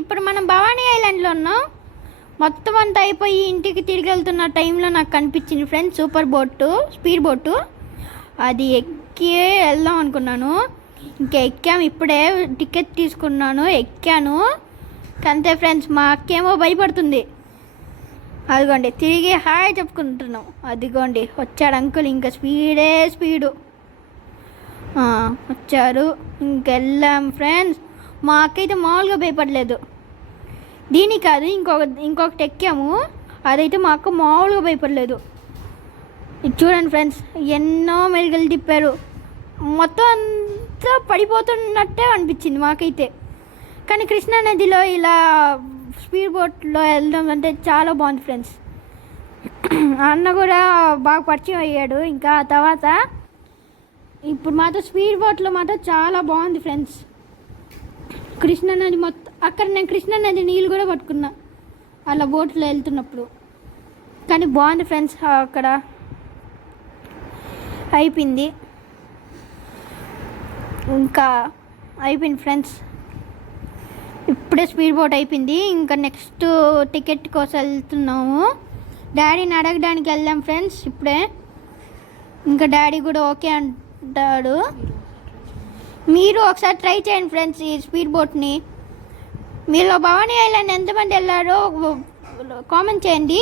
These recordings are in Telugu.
ఇప్పుడు మనం భవానీ ఐలాండ్లో ఉన్నాం. మొత్తం అంతా అయిపోయి ఇంటికి తిరిగి వెళ్తున్న టైంలో నాకు కనిపించింది friends super boat, speed boat. అది ఎక్కి వెళ్దాం అనుకున్నాను. ఇంకా ఎక్కాము, ఇప్పుడే టికెట్ తీసుకున్నాను, ఎక్కాను. అంతే ఫ్రెండ్స్, మా అక్కేమో భయపడుతుంది. అదిగోండి తిరిగి హాయ్ చెప్పుకుంటున్నాం. అదిగోండి వచ్చాడు అంకుల్, ఇంకా స్పీడు వచ్చారు. ఇంకెళ్ళాం ఫ్రెండ్స్. మా అక్క అయితే మామూలుగా భయపడలేదు. దీని కాదు, ఇంకొకటి ఎక్కాము, అదైతే మా అక్క మామూలుగా భయపడలేదు. ఇది చూడండి ఫ్రెండ్స్, ఎన్నో మెరుగులు తిప్పారు. మొత్తం అంతా పడిపోతున్నట్టే అనిపించింది మాకైతే. కానీ కృష్ణానదిలో ఇలా స్పీడ్ బోట్లో వెళ్ళడం అంటే చాలా బాగుంది ఫ్రెండ్స్. అన్న కూడా బాగా పరిచయం అయ్యాడు. ఇంకా ఆ తర్వాత ఇప్పుడు మాత్రం స్పీడ్ బోట్లో మాత్రం చాలా బాగుంది ఫ్రెండ్స్. కృష్ణానది మొత్తం, అక్కడ నేను కృష్ణానది నీళ్ళు కూడా పట్టుకున్నా అలా బోట్లో వెళ్తున్నప్పుడు. కానీ బాగుంది ఫ్రెండ్స్. అక్కడ అయిపోయింది, ఇంకా అయిపోయింది ఫ్రెండ్స్. ఇప్పుడే స్పీడ్ బోట్ అయిపోయింది. ఇంకా నెక్స్ట్ టికెట్ కోసం వెళ్తున్నాము. డాడీని అడగడానికి వెళ్ళాం ఫ్రెండ్స్ ఇప్పుడే. ఇంకా డాడీ కూడా ఓకే అంటాడు. మీరు ఒకసారి ట్రై చేయండి ఫ్రెండ్స్ ఈ స్పీడ్ బోట్ని. మీరు భవానీ ఐలాండ్ ఎంతమంది వెళ్ళారో కామెంట్ చేయండి.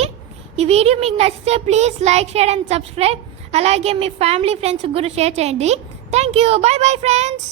ఈ వీడియో మీకు నచ్చితే please like, share and subscribe. అలాగే మీ ఫ్యామిలీ ఫ్రెండ్స్కి కూడా షేర్ చేయండి. Thank you. Bye bye friends.